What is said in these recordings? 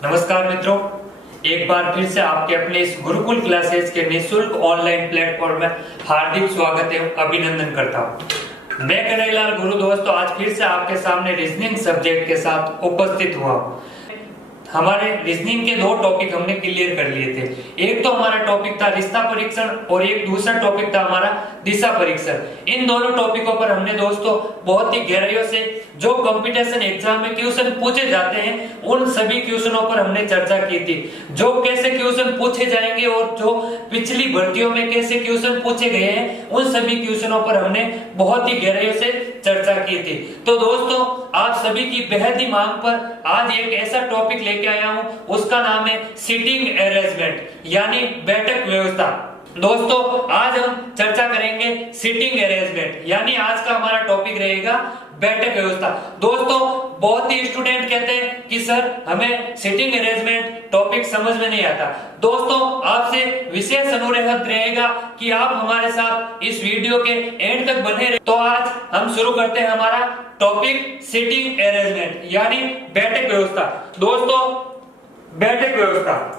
नमस्कार मित्रों, एक बार फिर से आपके अपने इस गुरुकुल क्लासेस के निःशुल्क ऑनलाइन प्लेटफॉर्म में हार्दिक स्वागत एवं अभिनंदन करता हूं। मैं कन्हैयालाल गुरु दोस्तों आज फिर से आपके सामने रीजनिंग सब्जेक्ट के साथ उपस्थित हुआ हूं। हमारे रीजनिंग के दो टॉपिक हमने क्लियर कर लिए थे। एक तो हमारा टॉपिक था रिश्ता परीक्षण और एक दूसरा टॉपिक था हमारा दिशा परीक्षण। इन दोनों टॉपिकों पर हमने दोस्तों बहुत ही गहराइयों से जो कंपटीशन एग्जाम में क्वेश्चन पूछे जाते हैं उन सभी क्वेश्चनों पर हमने चर्चा की थी। जो कैसे क्वेश्चन पूछे जाएंगे और जो पिछली भर्तियों में कैसे क्वेश्चन पूछे गए हैं उन सभी क्वेश्चनों पर हमने बहुत ही गहराइयों से चर्चा की थी। तो दोस्तों आप सभी की बेहद ही मांग पर आज एक ऐसा टॉपिक लेके आया हूं, उसका नाम है सीटिंग अरेंजमेंट यानी बैठक व्यवस्था। दोस्तों आज हम चर्चा करेंगे सीटिंग अरेंजमेंट यानी आज का हमारा टॉपिक रहेगा बैठक व्यवस्था। दोस्तों बहुत ही स्टूडेंट कहते हैं कि सर हमें सीटिंग अरेंजमेंट टॉपिक समझ में नहीं आता। दोस्तों आपसे विशेष अनुरोध रहेगा कि आप हमारे साथ इस वीडियो के एंड तक बने रहे। तो आज हम शुरू करते हैं हमारा टॉपिक सीटिंग अरेंजमेंट यानी बैठक व्यवस्था। दोस्तों बैठक व्यवस्था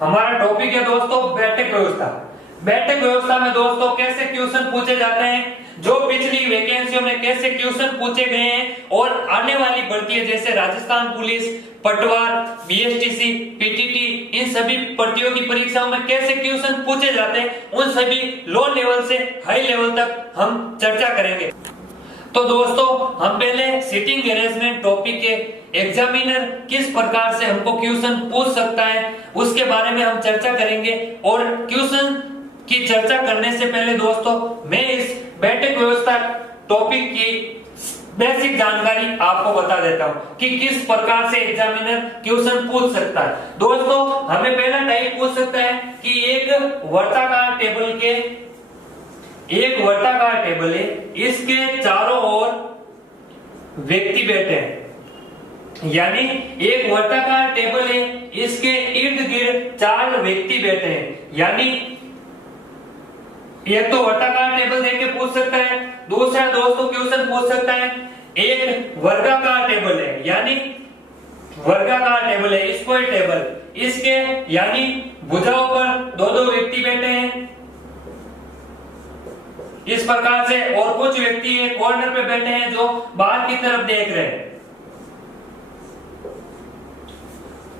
हमारा टॉपिक है दोस्तों बैठक व्यवस्था। बैठक व्यवस्था में दोस्तों कैसे क्वेश्चन पूछे जाते हैं, जो पिछली वैकेंसियों में कैसे क्वेश्चन पूछे गए हैं और आने वाली भर्तियां जैसे राजस्थान पुलिस, पटवार, बीएसटीसी, पीटीटी इन सभी भर्तियों की परीक्षाओं में कैसे क्वेश्चन पूछे जाते हैं उन सभी लो लेवल से हाई लेवल तक हम चर्चा करेंगे। तो दोस्तों हम पहले सीटिंग अरेंजमेंट टॉपिक के एग्जामिनर किस प्रकार से हमको क्वेश्चन पूछ सकता है उसके बारे में हम चर्चा करेंगे। और क्वेश्चन की चर्चा करने से पहले दोस्तों मैं इस बैठक व्यवस्था टॉपिक की बेसिक जानकारी आपको बता देता हूं कि किस प्रकार से एग्जामिनर क्वेश्चन पूछ सकता है। दोस्तों हमें पहला टाइप पूछ सकता है कि एक वर्ताकार टेबल है, इसके चारों ओर व्यक्ति बैठे हैं। यानी एक वर्ताकार टेबल है, इसके इर्द गिर्द 4 व्यक्ति बैठे हैं। यानी एक तो वर्ताकार टेबल देख के पूछ सकता है। दूसरा दोस्तों क्वेश्चन पूछ सकता है एक वर्गाकार टेबल है, यानी वर्गाकार टेबल है, स्क्वायर टेबल, इसके यानी भुजाओं पर 2-2 व्यक्ति बैठे हैं इस प्रकार से। और कुछ व्यक्ति एक कॉर्नर पे बैठे हैं जो बाहर की तरफ देख रहे हैं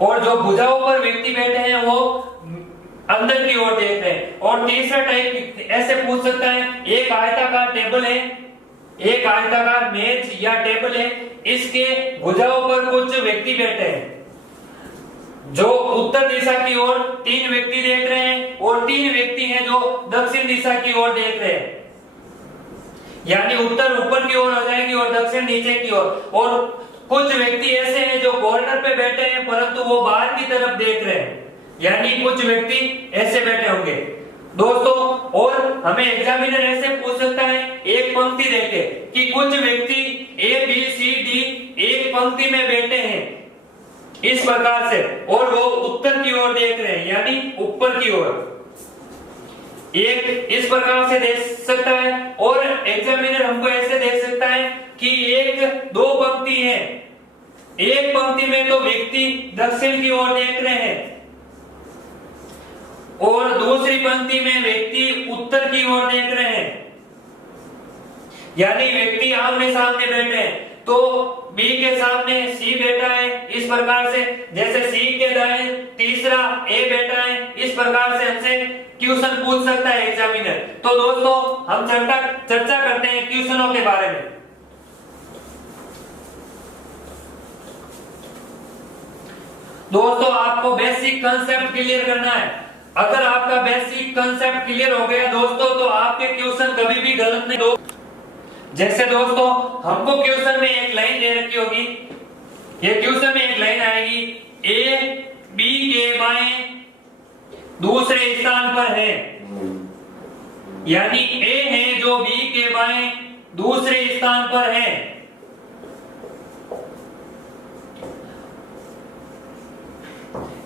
और जो भुजाओं पर व्यक्ति बैठे हैं वो अंदर की ओर देख रहे हैं। और तीसरा टाइप ऐसे पूछ सकता है एक आयताकार टेबल है, एक आयताकार मेज या टेबल है, इसके भुजाओं पर कुछ व्यक्ति बैठे हैं जो उत्तर दिशा की ओर 3 व्यक्ति देख रहे हैं और 3 व्यक्ति हैं जो दक्षिण दिशा की ओर देख रहे हैं। यानी उत्तर ऊपर की ओर हो जाएगी और दक्षिण नीचे की ओर। और कुछ व्यक्ति ऐसे हैं जो कॉर्नर पे बैठे हैं परंतु वो बाहर की तरफ देख रहे हैं, यानी कुछ व्यक्ति ऐसे बैठे होंगे दोस्तों। और हमें एग्जामिनर ऐसे पूछ सकता है एक पंक्ति देके कि कुछ व्यक्ति ए बी सी डी एक पंक्ति में बैठे हैं इस प्रकार से और वो उत्तर की ओर देख रहे हैं यानी ऊपर की ओर, एक इस प्रकार से देख सकता है। और एग्जामिनर हमको ऐसे देख सकता है कि 1-2 पंक्ति है, एक पंक्ति में तो व्यक्ति दक्षिण की ओर देख रहे हैं और दूसरी पंक्ति में व्यक्ति उत्तर की ओर देख रहे हैं, यानी व्यक्ति आमने सामने बैठे हैं। तो बी के सामने सी बैठा है इस प्रकार से, जैसे सी के दाएं तीसरा ए बैठा है, इस प्रकार से हमसे क्वेश्चन पूछ सकता है एग्जामिनर। तो दोस्तों हम चर्चा करते हैं क्वेश्चनों के बारे में। दोस्तों आपको बेसिक कंसेप्ट क्लियर करना है। अगर आपका बेसिक कंसेप्ट क्लियर हो गया दोस्तों तो आपके क्वेश्चन कभी भी गलत नहीं हो। जैसे दोस्तों हमको क्वेश्चन में एक लाइन दे रखी होगी, ये क्वेश्चन में एक लाइन आएगी ए बी के बाएं दूसरे स्थान पर है, यानी ए है जो बी के बाएं दूसरे स्थान पर है।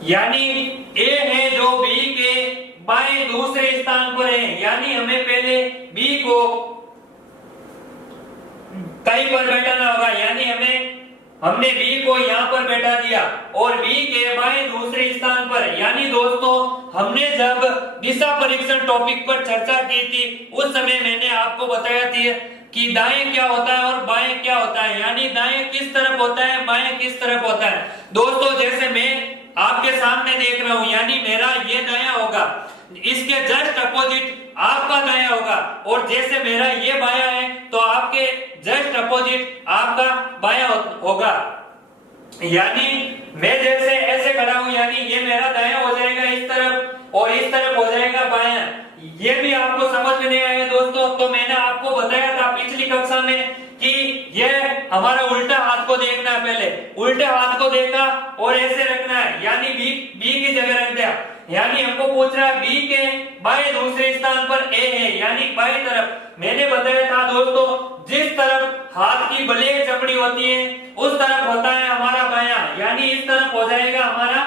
यानी ए है जो बी के बाएं दूसरे स्थान पर है, यानी हमें पहले बी को कहीं पर बैठाना होगा, यानी हमने बी को यहाँ पर बैठा दिया और बी के बाएं दूसरे स्थान पर। यानी दोस्तों हमने जब दिशा परीक्षण टॉपिक पर चर्चा की थी उस समय मैंने आपको बताया थी कि दाएं क्या होता है और बाएं क्या होता है, यानी दाएं किस तरफ होता है, बाएं किस तरफ होता है। दोस्तों जैसे मैं आपके सामने देख रहा हूं, यानी मेरा ये दायां होगा, इसके जस्ट अपोजिट आपका दायां होगा, और जैसे मेरा ये बायां है तो आपके जस्ट अपोजिट आपका बायां होगा। यानी मैं जैसे ऐसे खड़ा हूं, यानी ये मेरा दायां हो जाएगा इस तरफ और इस तरफ हो जाएगा बायां। ये भी आपको समझ में नहीं आएगा दोस्तों, तो मैंने आपको बताया था पिछली कक्षा में कि ये हमारा उल्टा हाथ को देखना है, पहले उल्टे हाथ को देखा और ऐसे रखना है, यानी बी की जगह रख दिया। यानी हमको पूछ रहा है बी के बाएं दूसरे स्थान पर ए है, यानी बाएं तरफ। मैंने बताया था दोस्तों जिस तरफ हाथ की ब्लैक चमड़ी होती है उस तरफ होता है हमारा बायां, यानी इस तरफ हो जाएगा हमारा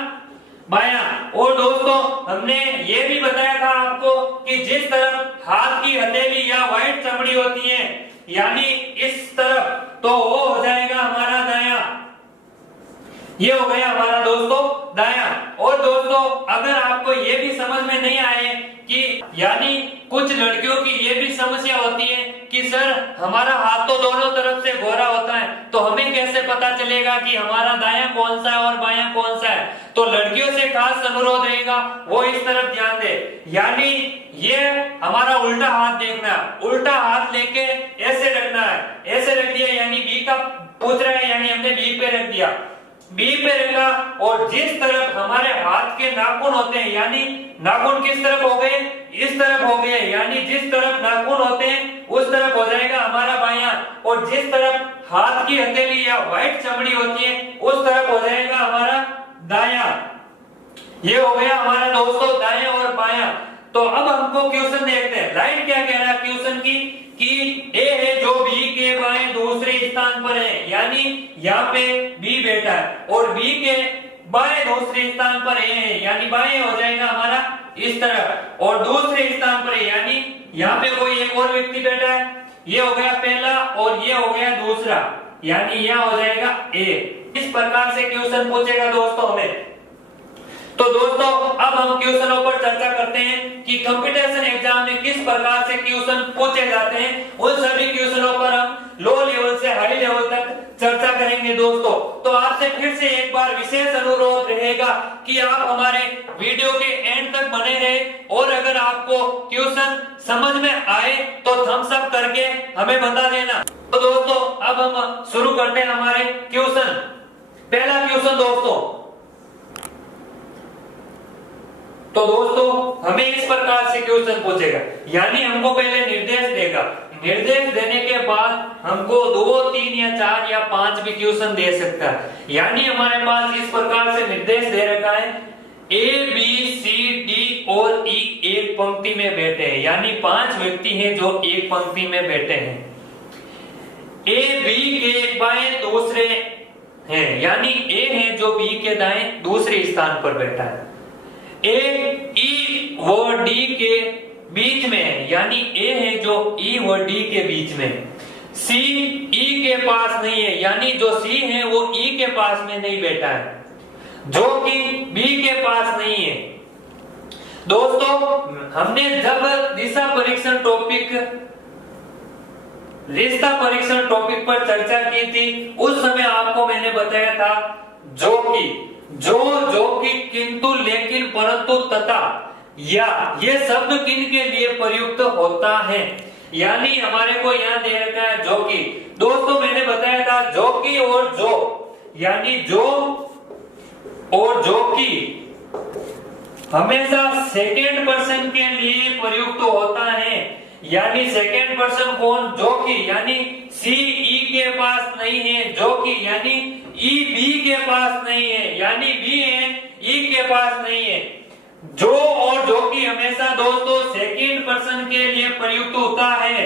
बायां। और दोस्तों हमने ये भी बताया था आपको कि जिस तरफ हाथ की हथेली या व्हाइट चमड़ी होती है, यानी इस तरफ, तो वो हो जाएगा हमारा दायां। ये हो गया हमारा दोस्तों दायां। और दोस्तों अगर आपको ये भी समझ में नहीं आए कि यानी कुछ लड़कियों की ये भी समस्या होती है कि सर हमारा हाथ तो दोनों तरफ से गोरा होता है, तो हमें कैसे पता चलेगा कि हमारा दायां कौन सा है और बायां कौन सा है। तो लड़कियों से खास अनुरोध रहेगा वो इस तरफ ध्यान दे, यानी ये हमारा उल्टा हाथ देखना है, उल्टा हाथ लेके ऐसे रखना है, ऐसे रख दिया, यानी बी का पूछ रहा है, यानी हमने बी पे रख दिया, बी पे रखा। और जिस तरफ हमारे हाथ के नाखून होते हैं, यानी नाखून किस तरफ हो गए, इस तरफ हो गए, यानी जिस तरफ नाखून होते हैं उस तरफ हो जाएगा हमारा बायां। और जिस तरफ हाथ की हथेली या व्हाइट चमड़ी होती है उस तरफ हो जाएगा हमारा दायां। ये हो गया हमारा दोस्तों दायां और बायां। तो अब हमको क्वेश्चन देखते हैं, राइट क्या कह रहा है क्वेश्चन की कि ए है जो बी के बाएं दूसरे स्थान पर है, यानी यहाँ पे बी बैठा है और बी के बाएं दूसरे स्थान पर ए है, यानी बाएं हो जाएगा हमारा इस तरफ, और दूसरे स्थान पर यानी यहाँ पे कोई एक और व्यक्ति बैठा है, ये हो गया पहला और ये हो गया दूसरा, यानी यह हो जाएगा ए। इस प्रकार से क्वेश्चन पूछेगा दोस्तों हमें। तो दोस्तों अब हम क्वेश्चनों पर चर्चा करते हैं कि कंपटीशन एग्जाम में किस प्रकार से क्वेश्चन पूछे जाते हैं। उन सभी क्वेश्चनों पर हम लो लेवल से हाई लेवल तक चर्चा करेंगे दोस्तों। तो आपसे फिर से एक बार विशेष अनुरोध रहेगा कि आप हमारे वीडियो के एंड तक बने रहे, और अगर आपको क्वेश्चन समझ में आए तो थम्स अप करके हमें बता देना। तो दोस्तों अब हम शुरू करते हैं हमारे क्वेश्चन। पहला क्वेश्चन दोस्तों, तो दोस्तों हमें इस प्रकार से क्वेश्चन पूछेगा, यानी हमको पहले निर्देश देगा, निर्देश देने के बाद हमको 2, 3 या 4 या 5 भी क्वेश्चन दे सकता है। यानी हमारे पास इस प्रकार से निर्देश दे रखा है ए बी सी डी और ई एक पंक्ति में बैठे हैं, यानी 5 व्यक्ति हैं जो एक पंक्ति में बैठे हैं। ए बी के बाएं दूसरे हैं, यानी ए है जो बी के दाएं दूसरे स्थान पर बैठा है। ए ई व डी के बीच में है, यानी ए है जो ई व डी के बीच में। सी ई के पास नहीं है, यानी जो सी है वो ई के पास में नहीं बैठा है, जो कि बी के पास नहीं है। दोस्तों हमने जब दिशा परीक्षण टॉपिक, रिश्ता परीक्षण टॉपिक पर चर्चा की थी उस समय आपको मैंने बताया था जो कि, जो कि, किंतु, लेकिन, परंतु, तथा, या ये शब्द किन के लिए प्रयुक्त होता है। यानी हमारे को यहाँ दे रखा है जो कि। दोस्तों मैंने बताया था जो कि और जो, यानी जो और जो कि हमेशा सेकेंड पर्सन के लिए प्रयुक्त होता है। यानी सेकेंड पर्सन कौन, जो कि, यानी सी ई के पास नहीं है, जो कि, यानी ई बी के पास नहीं है, यानी बी है ई के पास नहीं है। जो और जो कि हमेशा दोस्तों सेकेंड पर्सन के लिए प्रयुक्त होता है।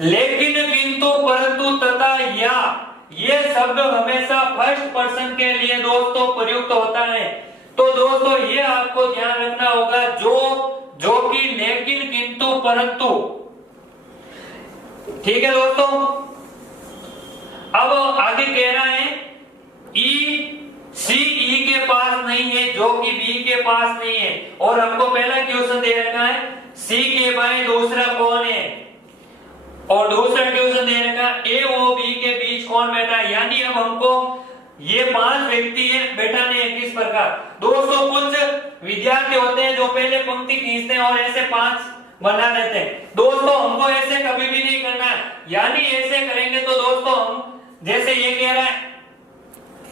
लेकिन, किंतु, परंतु, तथा, ये शब्द हमेशा फर्स्ट पर्सन के लिए दोस्तों प्रयुक्त होता है। तो दोस्तों ये आपको ध्यान रखना होगा, जो कि, लेकिन, किंतु, परंतु। ठीक है दोस्तों। अब आगे कह रहा है सी ई के पास नहीं है, जो कि बी के पास नहीं है। और हमको पहला क्वेश्चन दे रखा है सी के बाएं दूसरा कौन है, और दूसरा क्वेश्चन दे रखा ए ओ बी के बीच कौन बैठा है। यानी अब हमको ये 5 व्यक्ति है बैठाने हैं किस प्रकार। दोस्तों कुछ विद्यार्थी होते हैं जो पहले पंक्ति खींचते हैं और ऐसे 5 बना लेते हैं। दोस्तों हमको ऐसे कभी भी नहीं करना है, यानी ऐसे करेंगे तो दोस्तों हम जैसे ये कह रहा है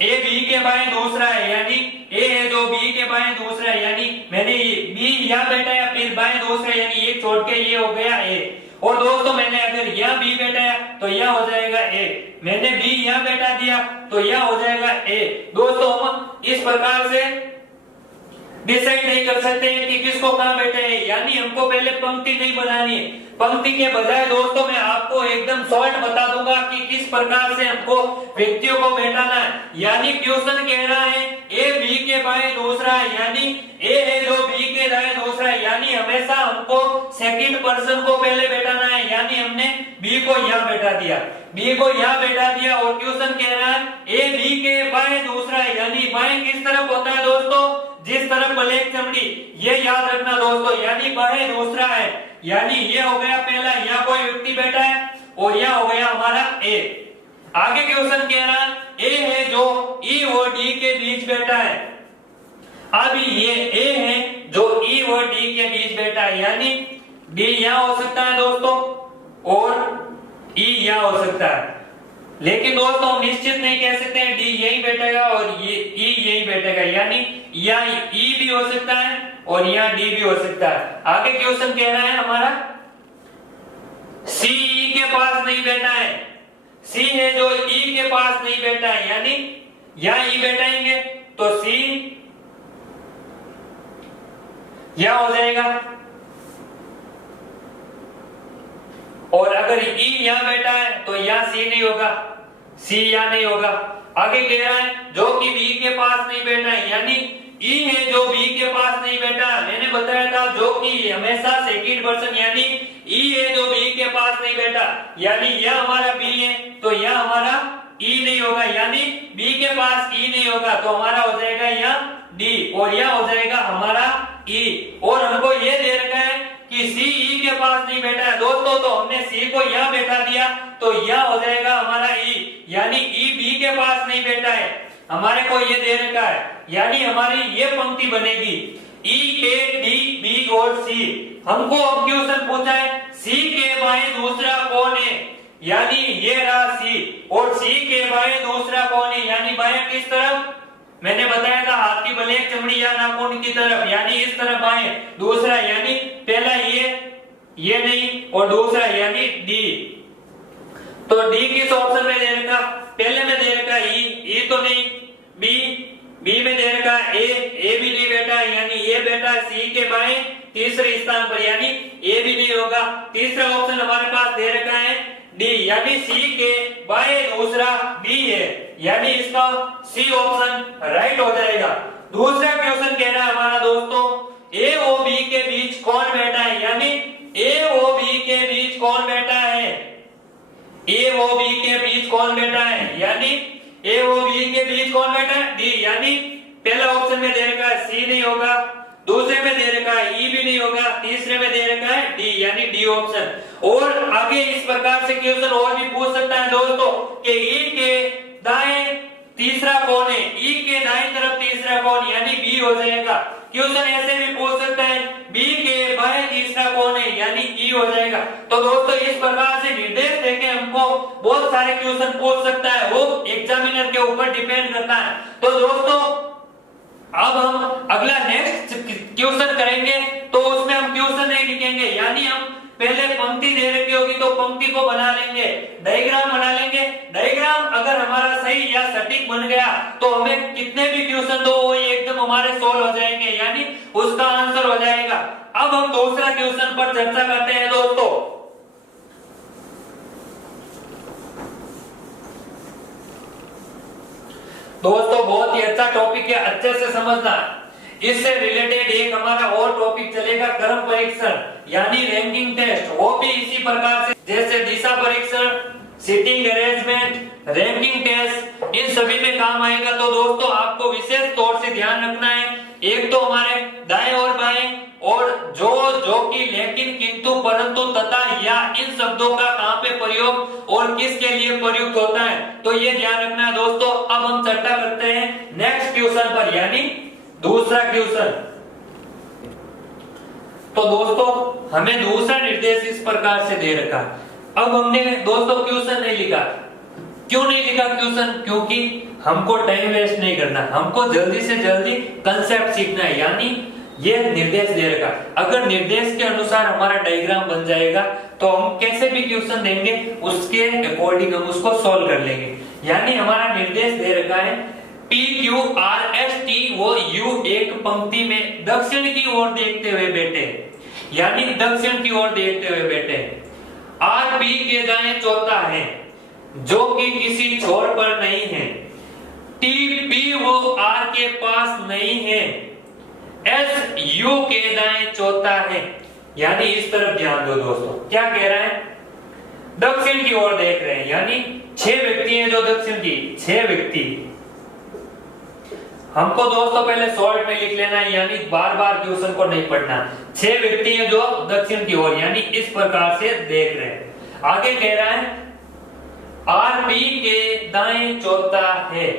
ए बी के बाएं दूसरा है, यानी ए है जो बी के बाएं दूसरा है, यानी मैंने ये बी यहाँ बैठाया फिर बाएं दूसरा, यानी ये छोड़ के ये हो गया ए। और दोस्तों मैंने अगर यहाँ बी बैठाया तो यह हो जाएगा ए, मैंने बी यहाँ बैठा दिया तो यह हो जाएगा ए। दोस्तों हम इस प्रकार से डिसाइड नहीं कर सकते हैं कि किसको कहां बैठे हैं, यानी हमको पहले पंक्ति नहीं बनानी है। पंक्ति के बजाय दोस्तों मैं आपको एकदम शॉर्ट बता दूंगा कि किस प्रकार से हमको व्यक्तियों को बैठाना है। यानी क्वेश्चन कह रहा है ए बी के बाएं दूसरा है, यानी ए है जो बी के दाएं दूसरा है, यानी हमेशा हमको सेकंड पर्सन को पहले बैठाना है। यानी हमने बी को यहाँ बैठा दिया, बी को यहाँ बैठा दिया, और क्वेश्चन कह रहा है ए बी के बाएं दूसरा है, यानी बाएं किस तरफ होता है दोस्तों, जिस तरफ ब्लैक चमड़ी, ये याद रखना दोस्तों। यानी बाएं दूसरा है, यानी ये हो गया पहला, यहाँ कोई व्यक्ति बैठा है, और यह हो गया हमारा ए। आगे क्वेश्चन कह रहा है ए है जो ई और डी के बीच बैठा है। अब ये ए है जो ई और डी के बीच बैठा है, यानी डी यहाँ हो सकता है दोस्तों और ई यहाँ हो सकता है। लेकिन दोस्तों हम निश्चित नहीं कह सकते हैं डी यही बैठेगा और ये ई यही बैठेगा, यानी यहाँ ई भी हो सकता है और यहाँ डी भी हो सकता है। आगे क्वेश्चन कह रहा है हमारा सी ई के पास नहीं बैठा है, सी है जो ई के पास नहीं बैठा है, यानी यहाँ ई बैठाएंगे तो सी यहां हो जाएगा, और अगर ई यहां बैठा है तो यहां सी नहीं होगा, सी यहां नहीं होगा। आगे कह रहा है जो कि बी के पास नहीं बैठा है, यानी ई है जो बी के पास नहीं बैठा। मैंने बताया था जो कि हमेशा सेकंड पर्सन, यानी ई है जो बी के पास नहीं बैठा, यानी यह हमारा बी है तो यह हमारा ई नहीं होगा, यानी बी के पास ई नहीं होगा तो हमारा हो जाएगा यह डी, और यह हो जाएगा हमारा ई। और हमको ये दे रखा है कि सी ई के पास नहीं बैठा है दोस्तों, तो हमने सी को यहाँ बैठा दिया तो यह हो जाएगा हमारा ई, यानी ई बी के पास नहीं बैठा है, हमारे को ये दे रखा है, यानी हमारी ये पंक्ति बनेगी ई ए डी बी और सी। हमको अब क्वेश्चन पूछा है सी के बाएं दूसरा कौन है, यानी ये रहा सी, और सी के बाएं दूसरा कौन है, यानी बाएं किस तरफ, मैंने बताया था हाथ की ब्लैक चमड़ी या नाखून की तरफ, यानी इस तरफ बाएं दूसरा, यानी पहला ये नहीं, और दूसरा यानी डी। तो डी किस ऑप्शन में दे रखा, पहले में दे रखा ई तो नहीं, बी में दे रखा ए भी नहीं बैठा है, यानी ए बैठा सी के बाएं तीसरे स्थान पर, यानी ए भी नहीं होगा। तीसरा ऑप्शन हमारे पास दे रखा है डी, यानी सी के बाएं दूसरा डी है, यानी इसका सी ऑप्शन राइट हो जाएगा। दूसरा क्वेश्चन कह रहा है हमारा दोस्तों ए ओ बी के बीच कौन बैठा है, यानी ए ओ बी के बीच कौन बैठा है, ए ओ बी के बीच कौन बैठा है, यानी ए ओ बी के बीच कौन बैठा है, डी, यानी पहला ऑप्शन में दे रखा है सी नहीं होगा, दूसरे में दे रखा है ई भी नहीं होगा, तीसरे में दे रखा है डी, यानी डी ऑप्शन। और आगे इस प्रकार से क्वेश्चन और भी पूछ सकता है दोस्तों कि ई के दाएं तीसरा कौन है, ई के दाएं तरफ तीसरा कौन, यानी बी हो जाएगा। क्वेश्चन ऐसे भी पूछ सकता है बी के बाएं तीसरा कौन है, यानी ई हो जाएगा। तो दोस्तों इस प्रकार से निर्देश देके हमको बहुत सारे क्वेश्चन पूछ सकता है, वो एग्जामिनर के ऊपर डिपेंड करता है। तो दोस्तों अब हम अगला नेक्स्ट क्वेश्चन करेंगे, तो उसमें हम क्वेश्चन नहीं लिखेंगे, यानी हम पहले पंक्ति दे रखी होगी तो पंक्ति को बना लेंगे, डायग्राम बना लेंगे। डायग्राम अगर हमारा सही या सटीक बन गया तो हमें कितने भी क्वेश्चन दो वो एकदम हमारे सोल्व हो जाएंगे, यानी उसका आंसर हो जाएगा। अब हम दूसरा क्वेश्चन पर चर्चा करते हैं दोस्तों। दोस्तों बहुत ही अच्छा टॉपिक है, अच्छे से समझना। इससे रिलेटेड एक हमारा और टॉपिक चलेगा क्रम परीक्षण यानी रैंकिंग टेस्ट, वो भी इसी प्रकार से जैसे दिशा परीक्षण, सीटिंग अरेंजमेंट, रैंकिंग टेस्ट, इन सभी में काम आएगा। तो दोस्तों आपको विशेष तौर से ध्यान रखना है, एक तो हमारे दाएं और बाएं और जो कि लेकिन किंतु परंतु तथा या इन शब्दों का कहां पे प्रयोग और किसके लिए प्रयुक्त होता है, तो ये ध्यान रखना है दोस्तों। अब हम चर्चा करते हैं नेक्स्ट क्वेश्चन पर यानी दूसरा क्वेश्चन। तो दोस्तों हमें दूसरा निर्देश इस प्रकार से दे रखा। अब हमने दोस्तों क्वेश्चन नहीं लिखा। क्यों नहीं लिखा क्वेश्चन? क्योंकि हमको टाइम वेस्ट नहीं करना, हमको जल्दी से जल्दी कंसेप्ट सीखना है। यानी ये निर्देश दे रखा, अगर निर्देश के अनुसार हमारा डायग्राम बन जाएगा तो हम कैसे भी क्वेश्चन देंगे उसके अकॉर्डिंग हम उसको सॉल्व कर लेंगे। यानी हमारा निर्देश दे रखा है PQRST वो U एक पंक्ति में दक्षिण की ओर देखते हुए बैठे, यानी दक्षिण की ओर देखते हुए बैठे। RP के दाएं चौथा है जो कि किसी छोर पर नहीं है। TP वो R के पास नहीं है। SU के दाएं चौथा है, यानी इस तरफ ध्यान दो दोस्तों। क्या कह रहा है? दक्षिण की ओर देख रहे हैं, यानी 6 व्यक्ति हैं जो दक्षिण की, 6 व्यक्ति। हमको दोस्तों पहले शॉर्ट में लिख लेना है, यानी बार बार क्वेश्चन को नहीं पढ़ना। 6 व्यक्ति हैं जो दक्षिण की ओर, यानी इस प्रकार से देख रहे हैं। आगे कह रहा है RP के दाएं चौथा है।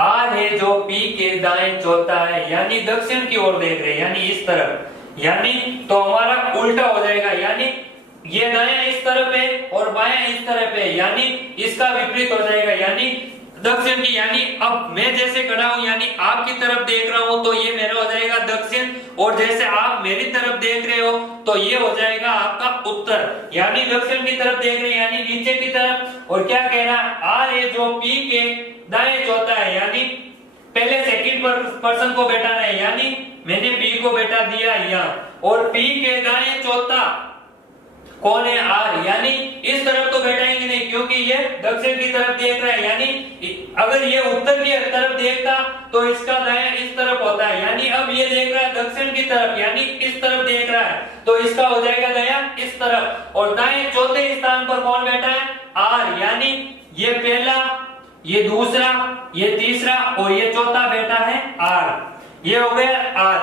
R है जो P के दाएं चौथा है, यानी दक्षिण की ओर देख रहे हैं, यानी इस तरफ। यानी तो हमारा उल्टा हो जाएगा, यानी ये दायां इस तरफ है और बायां इस तरफ है, यानी इसका विपरीत हो जाएगा, यानी दक्षिण की। यानी अब मैं जैसे खड़ा हूं, यानी आपकी तरफ देख रहा हूं तो ये मेरा हो जाएगा दक्षिण, और जैसे आप मेरी तरफ देख रहे हो तो ये हो जाएगा आपका उत्तर। यानी दक्षिण की तरफ देख रहे हैं, यानी नीचे की तरफ। और क्या कह रहा है? R है जो P के दाएं चौथा है, यानी पहले सेकंड पर्सन को बैठाना है, यानी मैंने P को बैठा दिया यहाँ, और P के दाएं चौथा कौन है? R, यानी इस तरफ तो बैठाएंगे नहीं क्योंकि ये दक्षिण की तरफ देख रहा है। यानी अगर ये उत्तर की तरफ देखता तो इसका दायां इस तरफ होता है, यानी अब ये देख रहा है दक्षिण की तरफ, यानी इस तरफ देख रहा है तो इसका हो जाएगा दायां इस तरफ। और दाएं चौथे स्थान पर कौन बैठा है? R, यानी ये पहला, ये दूसरा, ये तीसरा और ये चौथा बैठा है R। ये हो गया R।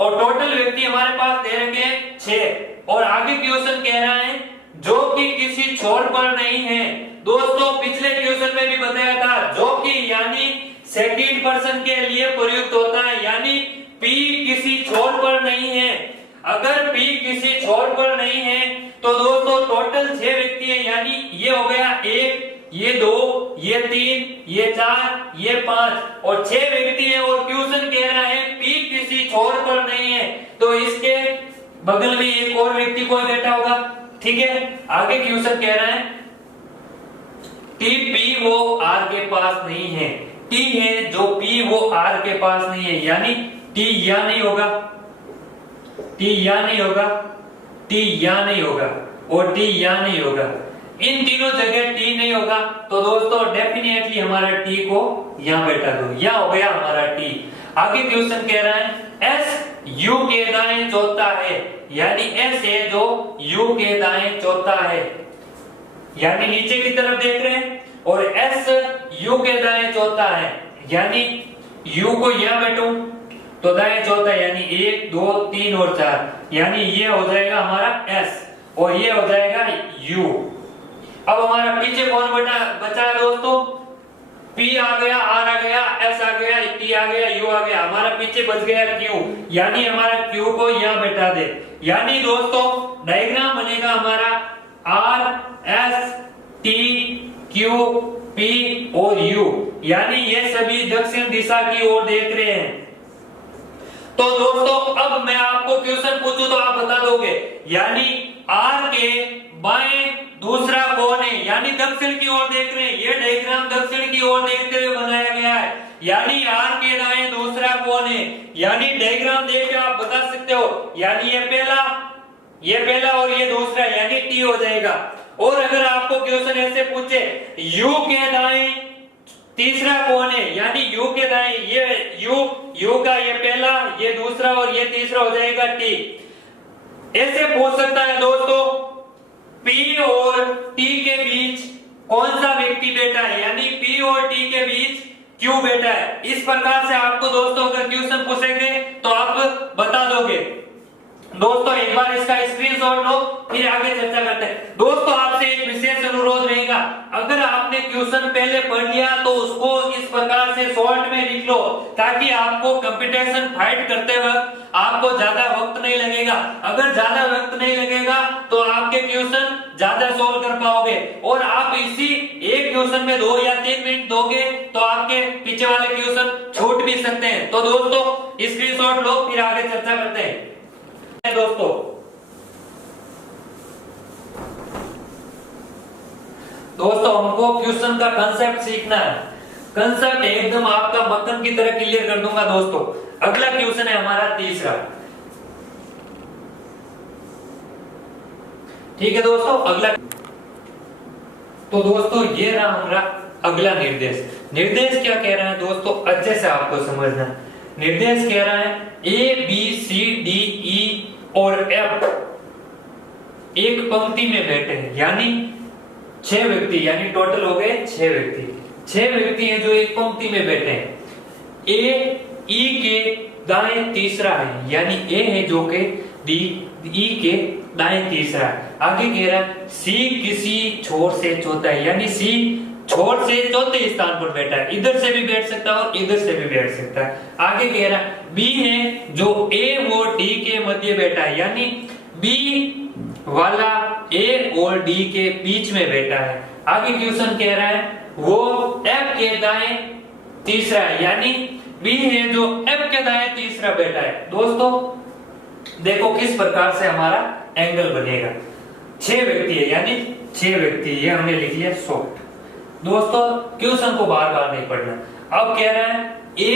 और टोटल व्यक्ति हमारे पास दे रखे हैं 6। और आगे क्वेश्चन कह रहा है जो कि किसी छोर पर नहीं है। दोस्तों पिछले क्वेश्चन में भी बताया था जो कि यानी सेकंड पर्सन के लिए प्रयुक्त होता है, यानी P किसी छोर पर नहीं है। अगर P किसी छोर पर नहीं है तो दोस्तों टोटल 6 व्यक्ति है, यानी ये हो गया 1, ये 2, ये 3, ये 4, ये 5 और 6 व्यक्ति है। और क्वेश्चन कह रहा है P किसी छोर पर नहीं है, तो इसके बगल में एक और व्यक्ति कोई बैठा होगा। ठीक है, आगे क्वेश्चन कह रहा है TP वो R के पास नहीं है। T है जो P वो R के पास नहीं है, यानी T या नहीं होगा, T या नहीं होगा, T या नहीं होगा और T या नहीं होगा। इन तीनों जगह T नहीं होगा तो दोस्तों डेफिनेटली हमारा T को यहां बैठा दो, यह हो गया हमारा T। आगे क्वेश्चन कह रहा है S U के दाएं चौथा है, यानी S है जो U के दाएं चौथा है, यानी नीचे की तरफ देख रहे हैं। और S U के दाएं चौथा है, यानी U को यहां बैठूं तो दाएं चौथा, यानी 1, 2, 3 और 4, यानी ये हो जाएगा हमारा S और ये हो जाएगा U। अब हमारा पीछे कौन बचा है दोस्तों? P आ गया, R आ गया, S आ गया, T आ गया, U आ गया, हमारा पीछे बच गया Q, यानी हमारा Q को यहाँ बैठा दे। यानी दोस्तों डायग्राम बनेगा हमारा R, S, T, Q, P और U, यानी ये सभी दक्षिण दिशा की ओर देख रहे हैं। तो दोस्तों अब मैं आपको क्वेश्चन पूछूं तो आप बता दोगे, यानी R के बाएं दूसरा कौन है? यानी दक्षिण की ओर देख रहे हैं, ये डायग्राम दक्षिण की ओर देखते हुए बनाया गया है, यानी R के दाएं दूसरा कौन है? यानी डायग्राम देख के आप बता सकते हो, यानी ये पहला और ये दूसरा, यानी T हो जाएगा। और अगर आपको क्वेश्चन ऐसे पूछे U के दाएं तीसरा कौन है, यानी यू के दाएं, ये यू का ये पहला, ये दूसरा और ये तीसरा हो जाएगा टी। ऐसे पूछ सकता है दोस्तों, पी और टी के बीच कौन सा व्यक्ति बैठा है, यानी पी और टी के बीच क्यों बैठा है। इस प्रकार से आपको दोस्तों अगर क्वेश्चन पूछेंगे तो आप बता दोगे। दोस्तों एक बार इसका स्क्रीनशॉट लो, फिर आगे चर्चा करते हैं। दोस्तों आपसे एक विशेष अनुरोध रहेगा, अगर आपने क्वेश्चन पहले पढ़ लिया तो उसको इस प्रकार से शॉर्ट में लिख लो, ताकि आपको कंपटीशन फाइट करते वक्त आपको ज्यादा वक्त नहीं लगेगा। अगर ज्यादा वक्त नहीं लगेगा तो आपके क्वेश्चन ज्यादा सोल्व कर पाओगे, और आप इसी एक क्वेश्चन में 2 या 3 मिनट दोगे तो आपके पीछे वाले क्वेश्चन छूट भी सकते हैं। तो दोस्तों स्क्रीनशॉट लो, फिर आगे चर्चा करते हैं। दोस्तों हमको क्वेश्चन का कंसेप्ट सीखना है। कंसेप्ट एकदम आपका मक्खन की तरह क्लियर कर दूंगा दोस्तों। अगला क्वेश्चन है हमारा तीसरा। ठीक है दोस्तों, अगला। तो दोस्तों ये रहा हमारा अगला निर्देश। निर्देश क्या कह रहा है दोस्तों, अच्छे से आपको समझना। निर्देश कह रहा है ए बी सी डी ई और एफ एक पंक्ति में बैठे हैं, यानी 6 व्यक्ति, यानी टोटल हो गए 6 व्यक्ति। 6 व्यक्ति हैं जो एक पंक्ति में बैठे हैं। ए ई के दाएं तीसरा है, यानी ए है जो के डी ई के दाएं तीसरा है। आगे कह रहा है सी किसी छोर से चौथा है, यानी सी छोर से चौथे स्थान पर बैठा है। इधर से भी बैठ सकता है और इधर से भी बैठ सकता है। आगे कह रहा है बी है जो ए और डी के मध्य बैठा है, यानी बी वाला ए और डी के बीच में बैठा है। आगे क्वेश्चन कह रहा है वो एफ के दाएं तीसरा है, यानी बी है जो एफ के दाएं तीसरा बैठा है। दोस्तों देखो किस प्रकार से हमारा एंगल बनेगा। 6 व्यक्ति है, यानी 6 व्यक्ति, ये हमने लिख लिया शॉर्ट। दोस्तों क्वेश्चन को बार बार नहीं पढ़ना। अब कह रहा है ए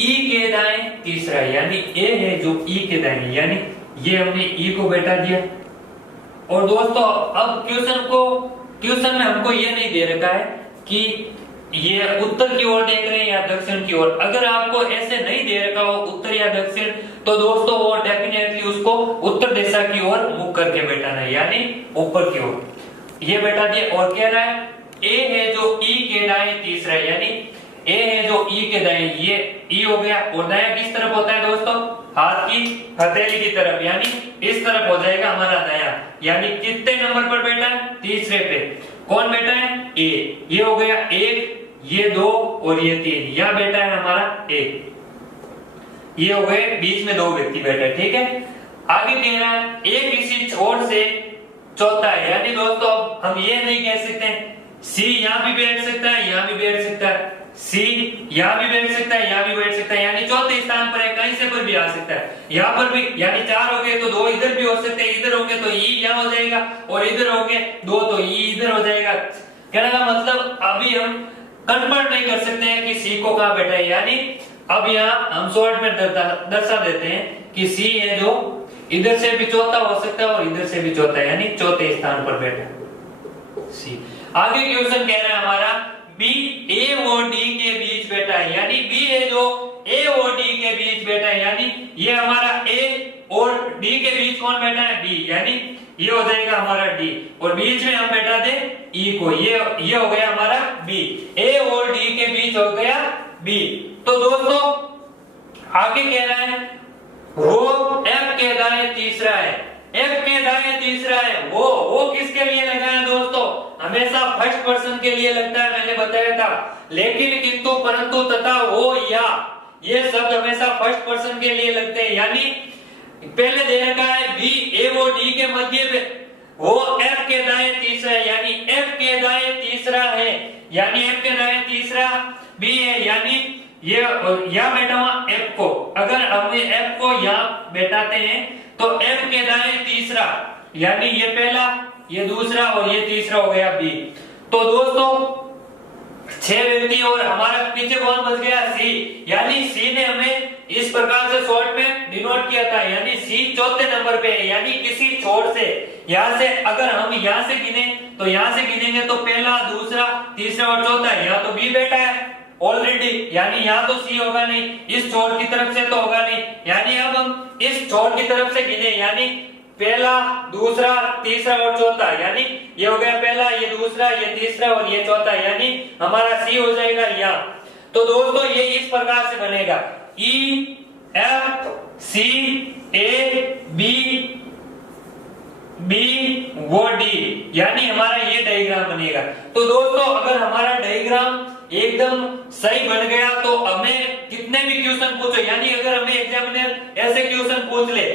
ई के दाएं तीसरा, यानी ए है जो ई के दाएं, यानी ये हमने ई को बैठा दिया। और दोस्तों अब क्वेश्चन में हमको ये नहीं दे रखा है कि ये उत्तर की ओर देख रहे हैं या दक्षिण की ओर। अगर आपको ऐसे नहीं दे रखा हो उत्तर या दक्षिण, तो दोस्तों वो डेफिनेटली उसको उत्तर दिशा की ओर मुख करके बैठाना है, यानी ऊपर की ओर। ये बैठा दिया। और कह रहा है ए है जो ई के दाएं तीसरा है, यानी ए है जो ई के दाएं, ये ई हो गया। और दायां किस तरफ होता है दोस्तों, हाथ की हथेली की तरफ, यानी इस तरफ हो जाएगा हमारा दायां। यानी कितने नंबर पर बैठा है, तीसरे पे। कौन बैठा है, ए। ये हो गया 1, ये 2 और ये 3। यहां बैठा है हमारा ए। ये हो गए बीच में 2 व्यक्ति बैठे, ठीक है। आगे कह रहा है ए किसी छोर से चौथा है, यानी दोस्तों अब हम ये नहीं कह सकते सी यहां भी बैठ सकता है, यहां भी बैठ सकता है, सी यहां भी बैठ सकता है, यहां भी बैठ सकता है, यानी चौथे स्थान पर है, कहीं से कोई भी आ सकता है। यहां पर भी, यानी 4 हो गए तो 2 इधर भी हो सकते हैं, इधर होंगे तो ई यहां हो जाएगा, और इधर होंगे 2 तो ई इधर हो जाएगा। कहने का मतलब अभी हम कंफर्म नहीं कर सकते हैं कि सी को कहां बैठा है, यानी अब यहाँ हम शॉर्ट में दर्शा देते हैं कि सी है जो इधर से भी चौथा हो सकता है और इधर से भी चौथा है, यानी चौथे स्थान पर बैठा सी। आगे क्वेश्चन कह रहा है हमारा बी ए और डी के बीच बैठा है, यानी बी है जो ए और डी के बीच बैठा है, यानी ये हमारा ए और डी के बीच कौन बैठा है, बी, यानी ये हो जाएगा हमारा डी। और बीच में हम बैठा दे ई को, ये हो गया हमारा बी। ए और डी के बीच हो गया बी। तो दोस्तों आगे कह रहा है वो एफ के दाएं तीसरा है। एफ के दाएं तीसरा है, वो किसके लिए लगा है दोस्तों, हमेशा फर्स्ट पर्सन के लिए लगता है, मैंने बताया था। लेकिन किंतु परंतु तथा वो या, ये शब्द हमेशा फर्स्ट पर्सन के लिए लगते हैं, यानी पहले दे रखा है बी ए वो डी के मध्य में, वो एफ के दाएं तीसरा है, यानी एफ के दाएं तीसरा है, यानी एफ के दाएं तीसरा बी है, यानी ये यहाँ बैठा हुआ एफ को, अगर हम एफ को यहाँ बैठाते हैं तो एफ के दाएं तीसरा, यानी ये पहला, ये दूसरा और ये तीसरा हो गया बी। तो दोस्तों 6 व्यक्ति और हमारा पीछे कौन बच गया, सी, यानी सी ने हमें इस प्रकार से शॉर्ट में डिनोट किया था, यानी सी चौथे नंबर पे है, यानी किसी छोर से। यहाँ से अगर हम यहाँ से गिने तो यहाँ से गिनेंगे तो पहला, दूसरा, तीसरा और चौथा, यहाँ तो बी बैठा है, ऑलरेडी, यानी यहाँ तो सी होगा नहीं, इस छोर की तरफ से तो होगा नहीं, यानी अब हम इस छोर की तरफ से गिने, यानी पहला, दूसरा, तीसरा और चौथा, यानी ये हो गया पहला, ये दूसरा, ये तीसरा और ये चौथा, यानी हमारा सी हो जाएगा यहाँ। तो दोस्तों ये इस प्रकार से बनेगा E F C A B B वो डी, यानी हमारा ये डायग्राम बनेगा। तो दोस्तों अगर हमारा डायग्राम एकदम सही बन गया तो हमें कितने भी क्वेश्चन पूछो, यानी अगर हमें एग्जामिनर ऐसे क्वेश्चन पूछ ले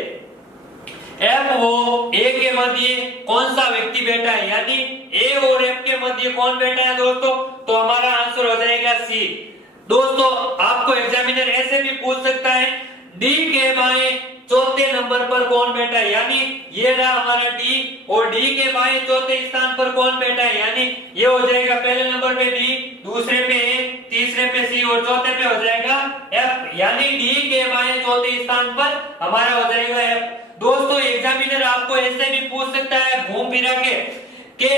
एफ ओ ए के मध्य कौन सा व्यक्ति बैठा है, यानी ए और एफ के मध्य कौन बैठा है दोस्तों, तो हमारा आंसर हो जाएगा सी। दोस्तों आपको एग्जामिनर ऐसे भी पूछ सकता है डी के बाएं चौथे नंबर पर कौन बैठा है, यानी ये रहा हमारा डी, और डी के बाएं चौथे स्थान पर कौन बैठा है, यानी ये हो जाएगा पहले नंबर पे डी, दूसरे पे ए, तीसरे पे सी और चौथे पे हो जाएगा एफ, यानी डी के बाएं चौथे स्थान पर हमारा हो जाएगा एफ। दोस्तों एग्जामिनर आपको ऐसे भी पूछ सकता है घूम फिरा के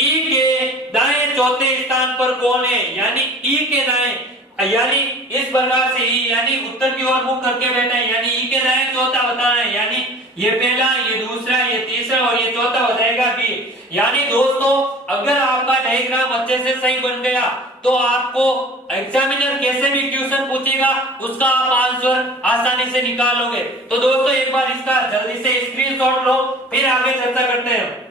ई के दाएं चौथे स्थान पर कौन है, यानी ई के दाएं, यानी इस प्रकार से ई यानी उत्तर की ओर मुख करके बैठा है, यानी ई के दाएं चौथा बताना है, यानी ये पहला, ये दूसरा, ये तीसरा और ये चौथा हो जाएगा बी। यानी दोस्तों अगर आपका डायग्राम अच्छे से सही बन गया तो आपको एग्जामिनर कैसे भी क्वेश्चन पूछेगा उसका आप आंसर आसानी से निकालोगे। तो दोस्तों एक बार इसका जल्दी से स्क्रीनशॉट लो, फिर आगे चर्चा करते हैं।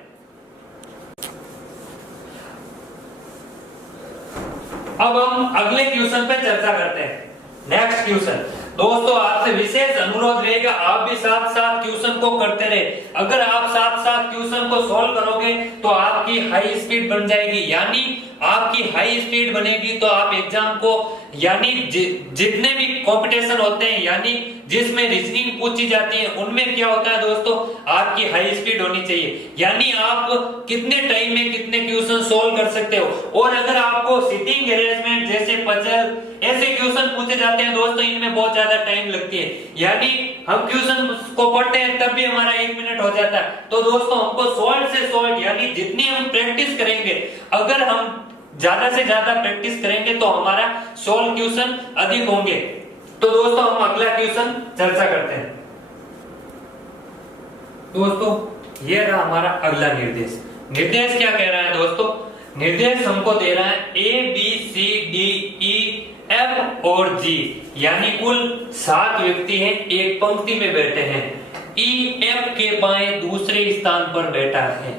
अब हम अगले क्वेश्चन पे चर्चा करते हैं। नेक्स्ट क्वेश्चन दोस्तों आपसे विशेष अनुरोध रहेगा आप भी साथ साथ क्वेश्चन को करते रहे। अगर आप साथ साथ क्वेश्चन को सॉल्व करोगे तो आपकी हाई स्पीड बन जाएगी, यानी आपकी हाई स्पीड बनेगी तो आप एग्जाम को यानी जितने भी कंपटीशन होते हैं यानी जिसमें रीजनिंग पूछी जाती है उनमें क्या होता है दोस्तों आपकी हाई स्पीड होनी चाहिए, यानी आप कितने टाइम में कितने क्वेश्चन सॉल्व कर सकते हो। और अगर आपको सिटिंग अरेंजमेंट जैसे पजल ऐसे क्वेश्चन पूछे जाते हैं दोस्तों इनमें बहुत ज्यादा टाइम लगती है, यानी हम क्वेश्चन को पढ़ते हैं तब भी हमारा 1 मिनट हो जाता है। तो दोस्तों हमको सॉल्व से सॉल्व यानी जितनी हम प्रैक्टिस करेंगे, अगर हम ज्यादा से ज्यादा प्रैक्टिस करेंगे तो हमारा सॉल्व क्वेश्चन अधिक होंगे। तो दोस्तों हम अगला क्वेश्चन चर्चा करते हैं। दोस्तों ये रहा हमारा अगला निर्देश। निर्देश क्या कह रहा है दोस्तों, निर्देश हमको दे रहा है A B C D E F और जी, यानी कुल 7 व्यक्ति हैं, एक पंक्ति में बैठे हैं। ई एफ के बाएं दूसरे स्थान पर बैठा है,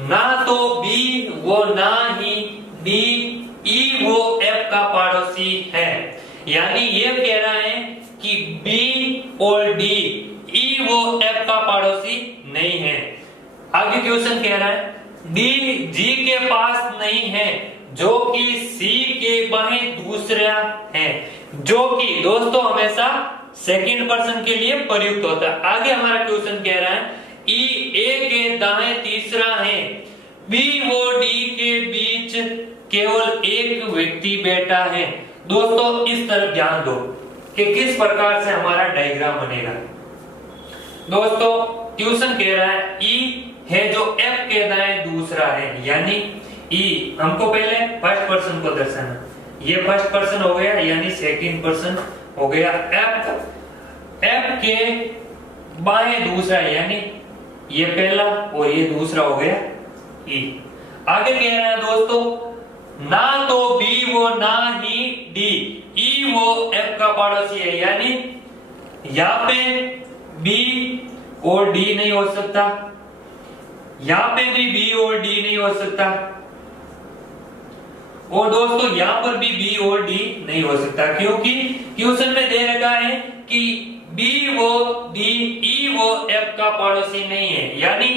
ना तो बी वो ना ही डी ई वो एफ का पड़ोसी है, यानी ये कह रहा है कि बी और डी ई वो एफ का पड़ोसी नहीं है। आगे क्वेश्चन कह रहा है डी जी के पास नहीं है जो कि सी के बाएं दूसरा है, जो कि दोस्तों हमेशा सेकंड पर्सन के लिए प्रयुक्त होता है। आगे हमारा क्वेश्चन कह रहा है ई ए के दाएं तीसरा है, बी वो डी के बीच केवल एक व्यक्ति बैठा है। दोस्तों इस तरफ ध्यान दो कि किस प्रकार से हमारा डायग्राम बनेगा। दोस्तों क्वेश्चन कह रहा है ई है जो एफ के दाएं दूसरा है, यानी ई हमको पहले फर्स्ट पर्सन को दर्शाना, ये फर्स्ट पर्सन हो गया यानी सेकंड पर्सन हो गया, एफ के बाएं दूसरा यानी ये पहला और ये दूसरा हो गया ई। आगे कह रहा है दोस्तों ना तो बी वो ना ही डी ई वो एफ का पड़ोसी है, यानी यहाँ पे बी और डी नहीं हो सकता, यहाँ पे भी बी और डी नहीं हो सकता, और दोस्तों यहाँ पर भी बी और डी नहीं हो सकता, क्योंकि क्वेश्चन में दे रखा है कि बी वो डी ई वो एफ का पड़ोसी नहीं है, यानी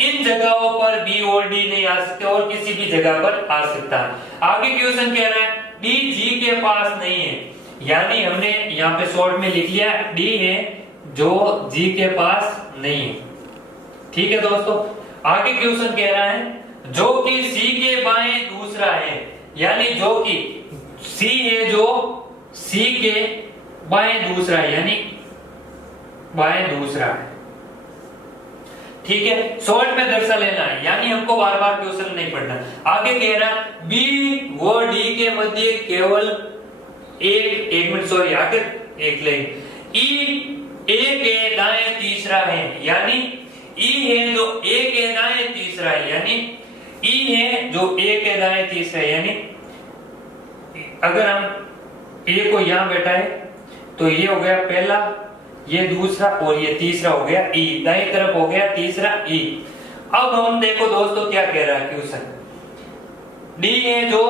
इन जगहों पर बी और डी नहीं आ सकते और किसी भी जगह पर आ सकता है। आगे क्वेश्चन कह रहा है डी जी के पास नहीं है, यानी हमने यहाँ पे शॉर्ट में लिख लिया डी है जो जी के पास नहीं है। ठीक है दोस्तों, आगे क्वेश्चन कह रहा है जो कि सी के बाएं दूसरा है, यानी जो कि सी है जो सी के बाएं दूसरा है, यानी बाएं दूसरा है। ठीक है, शॉर्ट में दर्शा लेना है, यानी हमको बार बार क्वेश्चन नहीं पढ़ना। आगे कह रहा है बी व डी के मध्य केवल एक मिनट सॉरी आगे एक लाइन ई एक है दाएं तीसरा है, यानी ई है जो एक है दाएं तीसरा है, यानी ई है जो एक है दाएं तीसरा है, यानी अगर हम ए को यहां बैठाए तो ये हो गया पहला, ये दूसरा और ये तीसरा हो गया ई, दाएं तरफ हो गया तीसरा ई। अब हम देखो दोस्तों क्या कह रहा है क्वेश्चन, डी है जो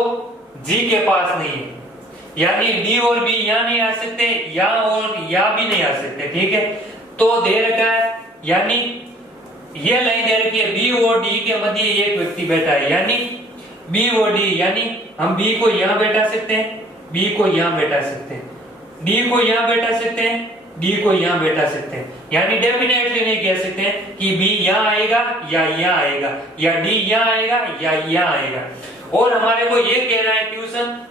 जी के पास नहीं है, यानी डी और बी यहां नहीं आ सकते, या और या भी नहीं आ सकते, ठीक है। तो दे रखा है, यानी ये लाइन दे रखी है बी और डी के मध्य एक व्यक्ति बैठा है, यानी बी और डी, यानी हम बी को यहां बैठा सकते हैं, बी को यहां बैठा सकते हैं, डी को यहां बैठा सकते हैं, डी को यहां बैठा सकते हैं, यानी डेफिनेटली नहीं कह सकते हैं कि बी यहां आएगा या यहां आएगा, या डी यहां आएगा या यहां आएगा। और हमारे को ये कह रहा है क्वेश्चन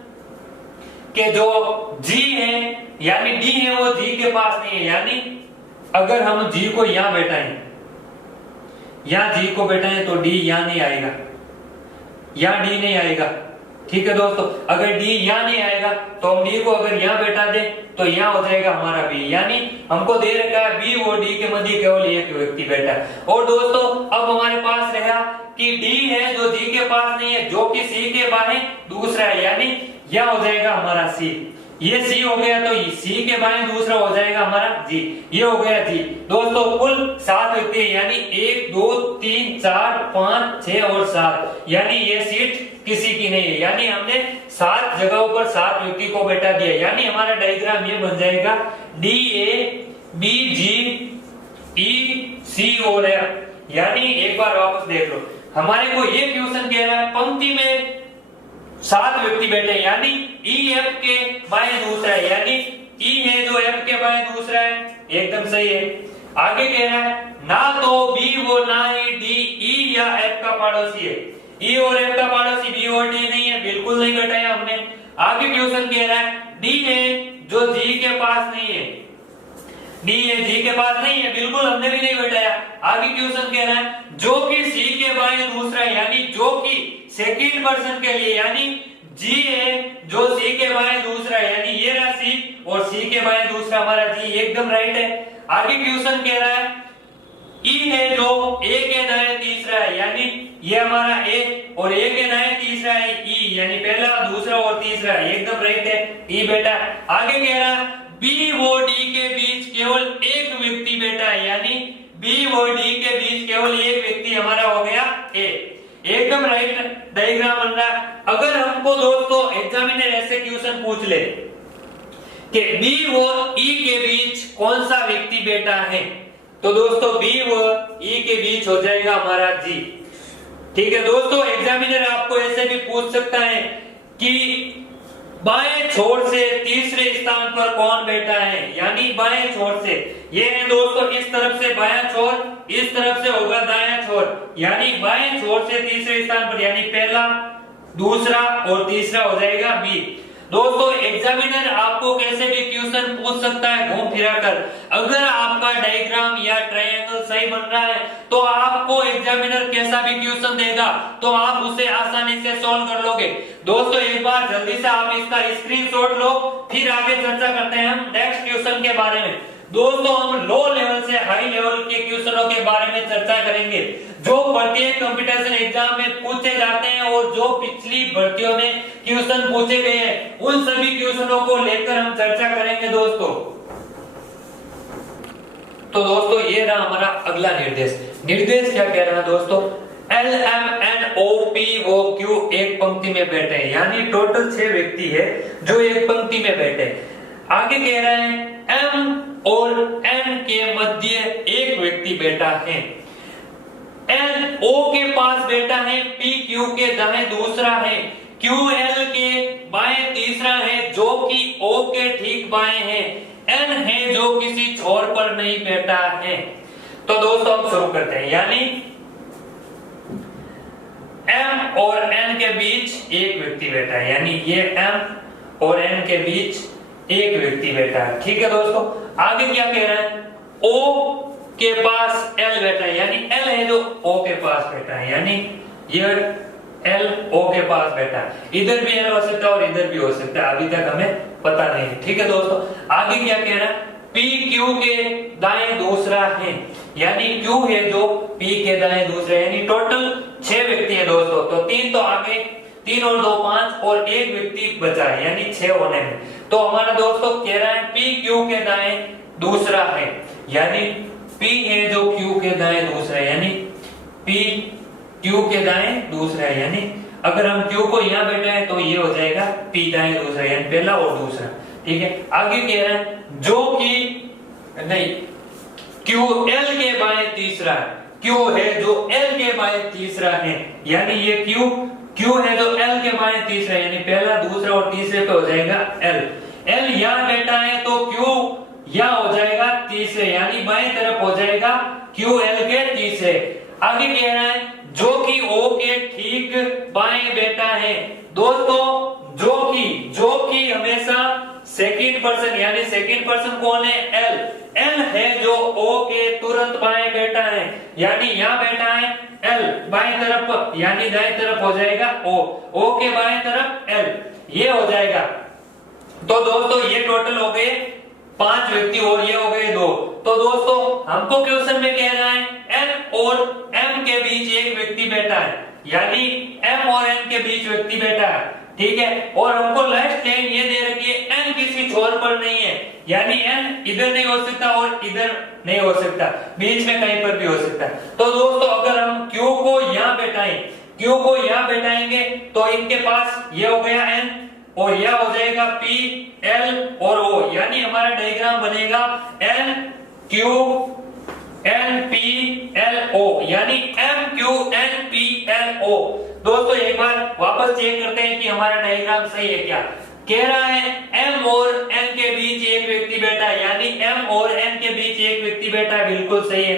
कि जो जी है यानी डी है वो जी के पास नहीं है, यानी अगर हम जी को यहां बैठाएं, यहां जी को बैठाएं तो डी यहां नहीं आएगा, यहां डी नहीं आएगा, ठीक है दोस्तों। अगर डी यहां नहीं आएगा तो हम डी को अगर यहां बैठा दे तो यहां हो जाएगा हमारा बी, यानी हमको दे रखा है बी और डी के मध्य केवल एक व्यक्ति बैठा है। और दोस्तों अब हमारे पास रहा कि डी है जो जी के पास नहीं है, जो कि सी के बाएं दूसरा है, यानी यह हो जाएगा हमारा सी, ये सी हो गया तो सी के बाएं दूसरा हो जाएगा हमारा जी, ये हो गया जी। दोस्तों कुल 7 व्यक्ति है, यानी 1 2 3 4 5 6 और 7, यानी ये सीट किसी की नहीं है, यानी हमने 7 जगहों पर 7 व्यक्ति को बैठा दिया, यानी हमारा डायग्राम ये बन जाएगा डी ए बी जी ई सी और एफ। यानी एक बार वापस देख लो, हमारे को ये क्वेश्चन कह रहा है पंक्ति में 7 व्यक्ति बैठे, यानी ई एफ के बाएं दूसरा है, यानी ई है जो एफ के बाएं दूसरा है, एकदम सही है। आगे कह रहा है ना तो बी वो ना ही डी ई या एफ का पड़ोसी है, ई और एफ का पड़ोसी बी और डी नहीं है, बिल्कुल नहीं बैठाया हमने। आगे क्वेश्चन कह रहा है डी है जो जी के पास नहीं है, डी है जी के पास नहीं है, बिल्कुल हमने भी नहीं बैठाया। आगे क्वेश्चन कह रहा है जो कि सी के बाएं दूसरा है, यानी जो कि सेकंड पर्सन के लिए, यानी जी है जो सी के बाएं दूसरा है, यानी ये रहा सी और सी के बाएं दूसरा हमारा जी, एकदम राइट है। आगे क्वेश्चन कह रहा है ई है जो ए के दाएं तीसरा है, यानी ये हमारा ए और ए के दाएं तीसरा है ई, यानी पहला दूसरा और तीसरा, एकदम राइट है ई बेटा। आगे कह रहा है बी व डी के बीच केवल एक व्यक्ति बैठा है, यानी बी व डी के बीच केवल एक व्यक्ति हमारा हो गया ए, एकदम राइट डायग्राम बन रहा है। अगर हमको दोस्तों एग्जामिनर ऐसे क्वेश्चन पूछ ले कि बी व ई के बीच कौन सा व्यक्ति बैठा है, तो दोस्तों बी व ई के बीच हो जाएगा हमारा जी, ठीक है दोस्तों। एग्जामिनर आपको ऐसे भी पूछ सकता है कि बाएं छोर से तीसरे स्थान पर कौन बैठा है, यानी बाएं छोर से, ये है दोस्तों इस तरफ से बायां छोर, इस तरफ से होगा दायां छोर, यानी बाएं छोर से तीसरे स्थान पर, यानी पहला दूसरा और तीसरा हो जाएगा बी। दोस्तों एग्जामिनर आपको कैसे भी क्वेश्चन पूछ सकता है घूम फिरा कर, अगर आपका डायग्राम या ट्रायंगल सही बन रहा है तो आपको एग्जामिनर कैसा भी क्वेश्चन देगा तो आप उसे आसानी से सॉल्व कर लोगे। दोस्तों एक बार जल्दी से आप इसका स्क्रीनशॉट लो, फिर आगे चर्चा करते हैं हम नेक्स्ट क्वेश्चन के बारे में। दोस्तों हम लो लेवल से हाई लेवल के क्वेश्चनों के बारे में चर्चा करेंगे जो प्रत्येक कंपटीशन एग्जाम में पूछे जाते हैं और जो पिछली भर्तियों में क्वेश्चन पूछे गए हैं, उन सभी क्वेश्चनों को लेकर हम चर्चा करेंगे दोस्तों। तो दोस्तों ये रहा हमारा अगला निर्देश। निर्देश क्या कह रहा है दोस्तों, L M N O P O Q एक पंक्ति में बैठे हैं, यानी टोटल 6 व्यक्ति है जो एक पंक्ति में बैठे हैं। आगे कह रहे हैं एम और एन के मध्य एक व्यक्ति बैठा है, एन ओ के पास बैठा है, पी क्यू के दाएं दूसरा है, क्यू एल के बाएं तीसरा है जो कि ओ के ठीक बाएं है, एन है जो किसी छोर पर नहीं बैठा है। तो दोस्तों हम शुरू करते हैं, यानी एम और एन के बीच एक व्यक्ति बैठा है, यानी ये एम और एन के बीच एक व्यक्ति बैठा है, ठीक है दोस्तों। आगे क्या कह रहा है, ओ के पास L बैठा है, यानी L है जो O के पास बैठा है, यानी ये L O के पास बैठा है। इधर भी L हो सकता है और इधर भी हो सकता है, अभी तक हमें पता नहीं है। ठीक है दोस्तों, आगे क्या कह रहा है, P Q के दाएं दूसरा है, यानी Q है जो P के दाएं दूसरा है, यानी टोटल 6 व्यक्ति है दोस्तों। तो 3 तो आगे, 3 और 2 5 और 1 व्यक्ति बचा है, यानी 6 होने में। तो हमारा दोस्तों कह रहा है P Q के दाएं दूसरा है, यानी P है जो Q के दाएं दूसरा है, यानी P Q के दाएं दूसरा है, यानी अगर हम Q को यहाँ बैठाएं तो ये हो जाएगा P दाएं दूसरा, यानी पहला और दूसरा। ठीक है, आगे कह रहा है जो कि नहीं Q L के बाएं तीसरा है, Q है जो L के बाएं तीसरा है, यानी ये Q है जो L के बाएं तीसरा है, यानी पहला दूसरा और तीसरे पे हो जाएगा L यहाँ बैठा है तो Q यहाँ हो जाएगा तीसरे, यानी बाएं तरफ हो जाएगा Q L के तीसरे। आगे कह रहा है जो कि O के ठीक बाएं बैठा है। दोस्तों जो कि हमेशा सेकंड पर्सन, यानी सेकंड पर्सन कौन है, L है जो O के तुरंत बाएं बैठा है, यानी यहाँ बैठा है L बाएं तरफ, यानी दाएं तरफ हो जाएगा O के बाएं तरफ L, ये हो जाएगा। तो दोस्तों ये टोटल हो गए 5 व्यक्ति और ये हो गए 2। तो दोस्तों हमको क्वेश्चन में कह रहा है N और M के बीच एक व्यक्ति बैठा है, यानी M और N के बीच व्यक्ति बैठा है। ठीक है, और हमको लास्ट लाइन ये दे रखी है N किसी छोर पर नहीं है, यानी N इधर नहीं हो सकता और इधर नहीं हो सकता, बीच में कहीं पर भी हो सकता है। तो दोस्तों अगर हम Q को यहाँ बैठाएंगे तो इनके पास ये हो गया N और यह हो जाएगा P L और O, यानी हमारा डायग्राम बनेगा N Q N P L O, यानी M Q N P L O। दोस्तों एक बार वापस चेक करते हैं कि हमारा डायग्राम सही है क्या। कह रहा है M और N के बीच एक व्यक्ति बैठा है, यानी M और N के बीच एक व्यक्ति बैठा है, बिल्कुल सही है।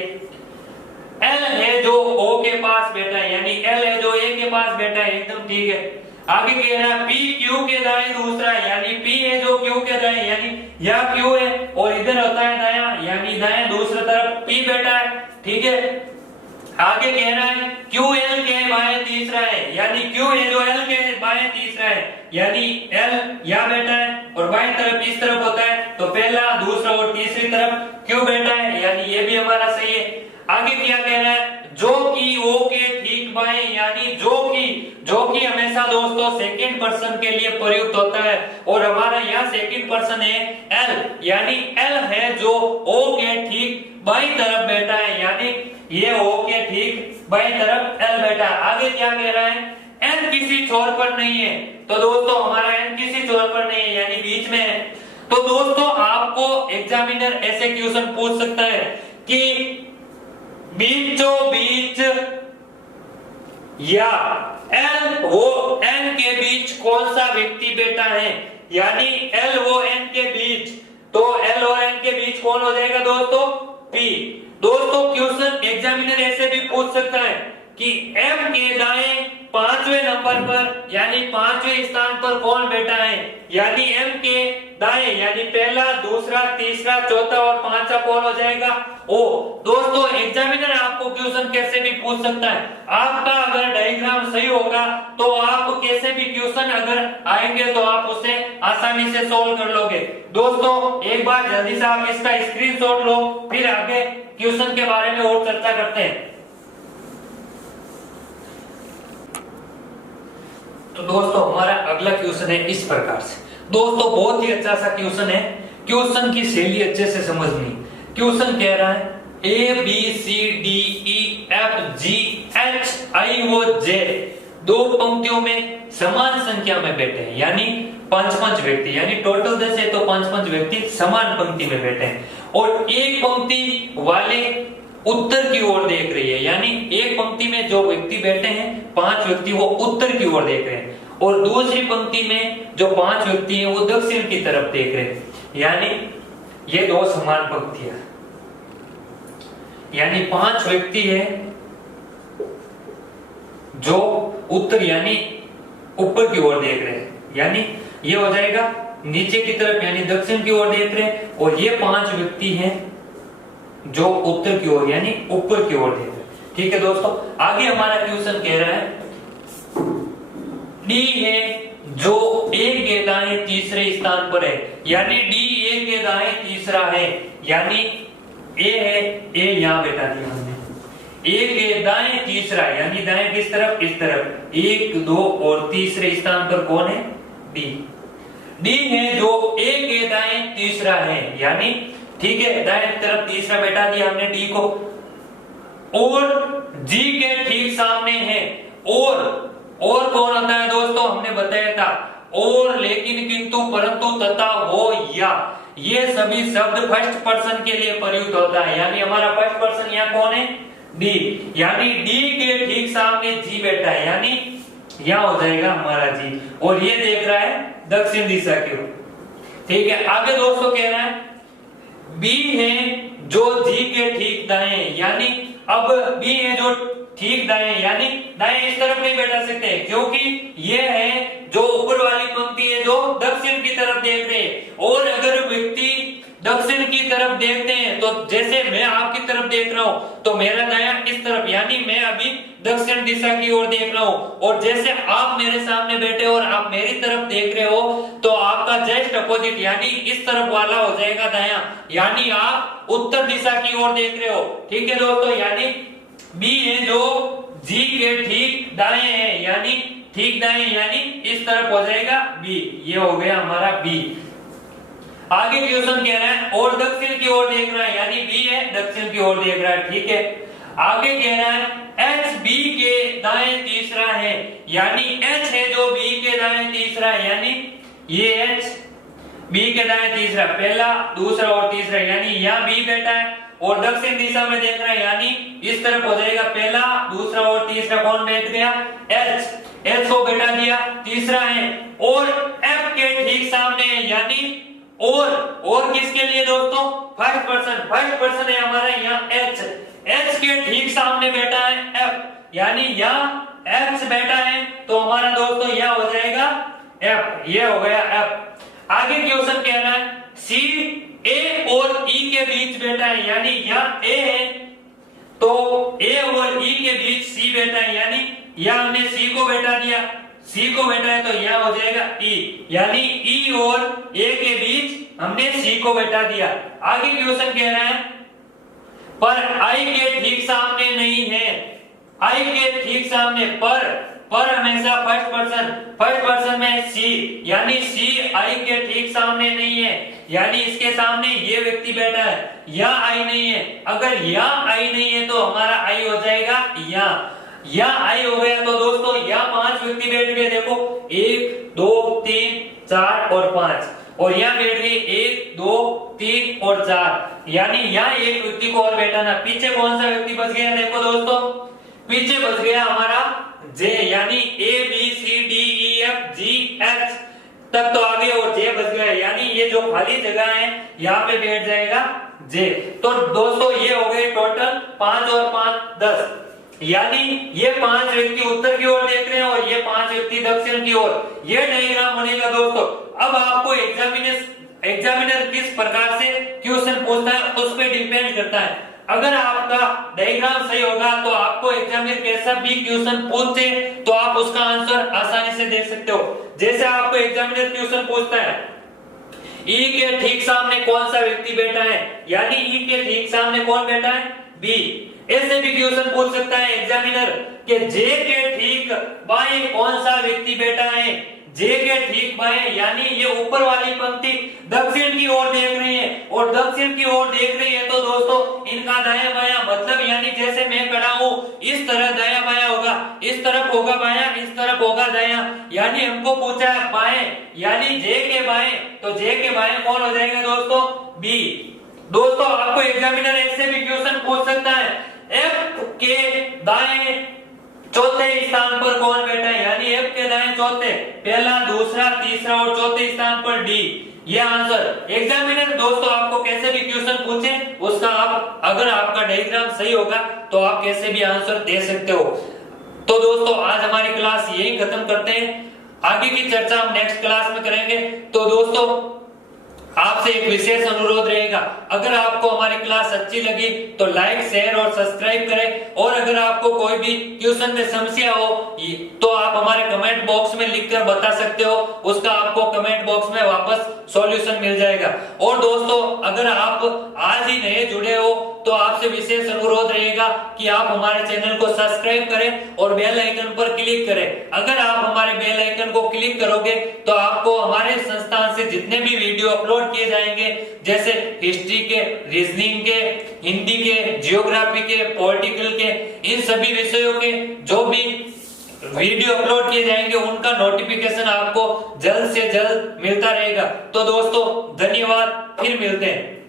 L है जो O के पास बैठा है, यानी L है जो A के पास बैठा है, एकदम ठीक है। आगे कह रहा है P Q के दाएं दूसरा है, यानी P है जो Q के दाएं, यानी यह Q है और इधर होता है दायां, यानी दाएं दूसरी तरफ P बैठा है। ठीक है, आगे कह रहा है Q L के बाएं तीसरा है, यानी Q है जो L के बाएं तीसरा है, यानी L यहाँ बैठा है और बाएं तरफ इस तरफ होता है, तो पहला दूसरा और तीसरी तरफ Q बैठा है, यानी ये भी हमारा सही है। आगे क्या कह रहा है जो कि O के ठीक बाएं, यानी जो कि हमेशा दोस्तों सेकंड पर्सन के लिए प्रयुक्त होता है और हमारा यहाँ सेकंड पर्सन है L, यानी L है जो O के ठीक बाईं तरफ बैठा है, यानी ये O के ठीक बाईं तरफ L बैठा है। आगे क्या कह रहा है N किसी छोर पर नहीं है, तो दोस्तों हमारा N किसी छोर पर नहीं है, यानी बीच में है। तो दोस्तों आपको एग्जामिनर ऐसे क्वेश्चन पूछ सकता है कि बीचों बीच या L वो N के बीच कौन सा व्यक्ति बैठा है, यानी L वो N के बीच, तो L और N के बीच कौन हो जाएगा दोस्तों, P। दोस्तों क्वेश्चन एग्जामिनर ऐसे भी पूछ सकता है कि M के दाएं 5वें नंबर पर, यानी 5वें स्थान पर कौन बैठा है, यानी M के दाएं, यानी पहला दूसरा तीसरा चौथा और पांचवा कौन हो जाएगा, O। दोस्तों एग्जामिनर आपको क्वेश्चन कैसे भी पूछ सकता है, आपका अगर डायग्राम सही होगा तो आप कैसे भी क्वेश्चन अगर आएंगे तो आप उसे आसानी से सोल्व कर लोगे। दोस्तों एक बार जल्दी से आप इसका स्क्रीनशॉट लो, फिर आगे क्वेश्चन के बारे में और चर्चा करते हैं। तो दोस्तों हमारा अगला क्वेश्चन है इस प्रकार से। दोस्तों बहुत ही अच्छा सा क्वेश्चन है, क्वेश्चन की शैली अच्छे से समझनी। क्वेश्चन कह रहा है A B C D E F G H I O J 2 पंक्तियों में समान संख्या में बैठे हैं, यानी 5 व्यक्ति, यानी टोटल 10 है तो 5 व्यक्ति समान पंक्ति में बैठे हैं, और एक पंक्ति वाले उत्तर की ओर देख रही है, यानी एक पंक्ति में जो व्यक्ति बैठे हैं 5 व्यक्ति वो उत्तर की ओर देख रहे हैं, और दूसरी पंक्ति में जो 5 व्यक्ति हैं वो दक्षिण की तरफ देख रहे हैं, यानी ये 2 समान पंक्तियां, यानी 5 व्यक्ति है जो उत्तर यानी ऊपर की ओर देख रहे हैं, यानी ये हो जाएगा नीचे की तरफ यानी दक्षिण की ओर देख रहे हैं, और ये 5 व्यक्ति हैं जो उत्तर की ओर यानी ऊपर की ओर देख रहे हैं। ठीक है दोस्तों, आगे हमारा क्वेश्चन कह रहा है डी है जो ए के दाएं तीसरे स्थान पर है, यानी डी ए के दाएं तीसरा है, यानी ए है, ए यहां बैठा दिया हमने, ए के दाएं तीसरा यानी दाएं किस तरफ, इस तरफ, 1 2 और तीसरे स्थान पर कौन है, डी। डी है जो ए के दाएं तीसरा है, यानी ठीक है दाएं तरफ तीसरा बैठा दिया हमने डी को, और जी के ठीक सामने है। और कौन होता है दोस्तों, हमने बताया था और, लेकिन, किंतु, परंतु, तथा, हो, या, ये सभी शब्द फर्स्ट पर्सन के लिए प्रयुक्त होता है, यानी हमारा फर्स्ट पर्सन यहाँ कौन है, डी, यानी डी के ठीक सामने जी बैठा है, यानी यहां हो जाएगा हमारा जी, और ये देख रहा है दक्षिण दिशा की ओर। ठीक है, आगे दोस्तों कह रहा है बी है जो जी के ठीक दाएं, यानी अब बी है जो ठीक दाएं, यानी दाएं इस तरफ नहीं बैठा सकते क्योंकि ये है जो ऊपर वाली पंक्ति है जो दक्षिण की तरफ देख रहे हैं, और अगर व्यक्ति दक्षिण की तरफ देखते हैं तो जैसे मैं आपकी तरफ देख रहा हूं तो मेरा दायां इस तरफ, यानी मैं अभी दक्षिण दिशा की ओर देख रहा हूं, और जैसे आप मेरे सामने बैठे और आप मेरी तरफ देख रहे हो तो आपका जस्ट अपोजिट यानी इस तरफ वाला हो जाएगा दायां, यानी आप उत्तर दिशा की ओर देख रहे हो। ठीक है दोस्तों, यानी बी है जो जी के ठीक दाएं है, यानी ठीक दाएं यानी इस तरफ हो जाएगा बी, ये हो गया हमारा बी। आगे क्वेश्चन कह रहा है और दक्षिण की ओर देख रहा है, यानी बी है दक्षिण की ओर देख रहा है। ठीक है, आगे कह रहा है एच बी के दाएं तीसरा है, यानी एच है जो बी के दाएं तीसरा है, यानी ये एच बी के दाएं तीसरा, पहला दूसरा और तीसरा, यानी यहाँ बी बैठा है और दक्षिण दिशा में देख रहा है, यानी इस तरफ हो जाएगा पहला दूसरा और तीसरा, कौन बैठ गया, एच को बैठा दिया, तीसरा है, और एफ के ठीक सामने है, यानी और किसके लिए दोस्तों, फर्स्ट पर्सन है हमारा यहाँ एच के ठीक सामने बैठा है एफ, यानी यहाँ एफ बैठा है तो हमारा दोस्तों यहाँ हो जाएगा एफ, ये हो गया एफ। आगे क्वेश्चन कह रहा है सी ए और ई के बीच बैठा है, यानी यहाँ ए है तो ए और ई के बीच सी बैठा है, यानी यहाँ हमने सी को बैठा दिया, सी को बैठा है तो यह हो जाएगा ई, यानी ई और ए के बीच हमने सी को बैठा दिया। आगे क्वेश्चन कह रहा है पर आई के ठीक सामने नहीं है, आई के ठीक सामने पर हमेशा फर्स्ट पर्सन में सी, यानी सी आई के ठीक सामने नहीं है, यानी इसके सामने ये व्यक्ति बैठा है, यहाँ आई नहीं है, अगर यहाँ आई नहीं है तो हमारा आई हो जाएगा यहाँ आई हो गया, तो दोस्तों यहाँ 5 व्यक्ति बैठ गए, देखो 1 2 3 4 और 5, और यहाँ बैठ गए 1 2 3 और 4, यानी यहाँ एक व्यक्ति को और बैठाना। पीछे कौन सा व्यक्ति बच गया, देखो दोस्तों पीछे बच गया हमारा जे, यानी A B C D E F G H तक तो आगे और जे बच गया, यानी ये जो खाली जगह है यहाँ पे बैठ जाएगा जे। तो दोस्तों ये हो गए टोटल 5 और 5 10, यानी ये 5 व्यक्ति उत्तर की ओर देख रहे हैं और ये 5 व्यक्ति दक्षिण की ओर, ये डायग्राम बनेगा दोस्तों। अब आपको एग्जामिनर किस प्रकार से क्वेश्चन पूछता है उस पर डिपेंड करता है। अगर आपका डायग्राम सही होगा तो आपको एग्जामिनर कैसा भी क्वेश्चन पूछे तो आप उसका आंसर आसानी से दे सकते हो। जैसे आपको एग्जामिनर क्वेश्चन पूछता है ई के ठीक सामने कौन सा व्यक्ति बैठा है, यानी ई के ठीक सामने कौन बैठा है, बी। ऐसे भी क्वेश्चन पूछ सकता है एग्जामिनर कि जे के ठीक बाएं कौन सा व्यक्ति बैठा है, जे के ठीक बाएं, यानी ये ऊपर वाली पंक्ति दक्षिण की ओर देख रही है और दक्षिण की ओर देख रही है तो दोस्तों इनका दायां बायां मतलब, यानी जैसे मैं खड़ा हूं इस तरह दायां बायां होगा, इस तरफ होगा बायां, इस तरफ होगा दायां, यानी हमको पूछा है बाएं, यानी जे के बाएं, तो जे के बाएं कौन हो जाएगा दोस्तों, बी। दोस्तों आपको एग्जामिनर ऐसे भी क्वेश्चन पूछ सकता है एफ के दाएं चौथे स्थान पर कौन बैठा है, यानी एफ के दाएं चौथे, पहला दूसरा तीसरा और चौथे स्थान पर डी, ये आंसर। एग्जामिनर दोस्तों आपको कैसे भी क्वेश्चन पूछे उसका आप अगर आपका डायग्राम सही होगा तो आप कैसे भी आंसर दे सकते हो। तो दोस्तों आज हमारी क्लास यही खत्म करते हैं, आगे की चर्चा हम नेक्स्ट क्लास में करेंगे। तो दोस्तों आपसे एक विशेष अनुरोध रहेगा, अगर आपको हमारी क्लास अच्छी लगी तो लाइक, शेयर और सब्सक्राइब करें। और अगर आपको कोई भी क्वेश्चन में समस्या हो तो आप हमारे कमेंट बॉक्स में लिखकर बता सकते हो, उसका आपको कमेंट बॉक्स में वापस सॉल्यूशन मिल जाएगा। और दोस्तों, अगर आप आज ही नए जुड़े हो तो आपसे विशेष अनुरोध रहेगा कि आप हमारे चैनल को सब्सक्राइब करें और बेल आइकन पर क्लिक करें। अगर आप हमारे बेल आइकन को क्लिक करोगे तो आपको हमारे संस्थान से जितने भी वीडियो अपलोड किए जाएंगे, जैसे हिस्ट्री के, रीजनिंग के, हिंदी के, जियोग्राफी के, पॉलिटिकल के, इन सभी विषयों के जो भी वीडियो अपलोड किए जाएंगे उनका नोटिफिकेशन आपको जल्द से जल्द मिलता रहेगा। तो दोस्तों धन्यवाद, फिर मिलते हैं।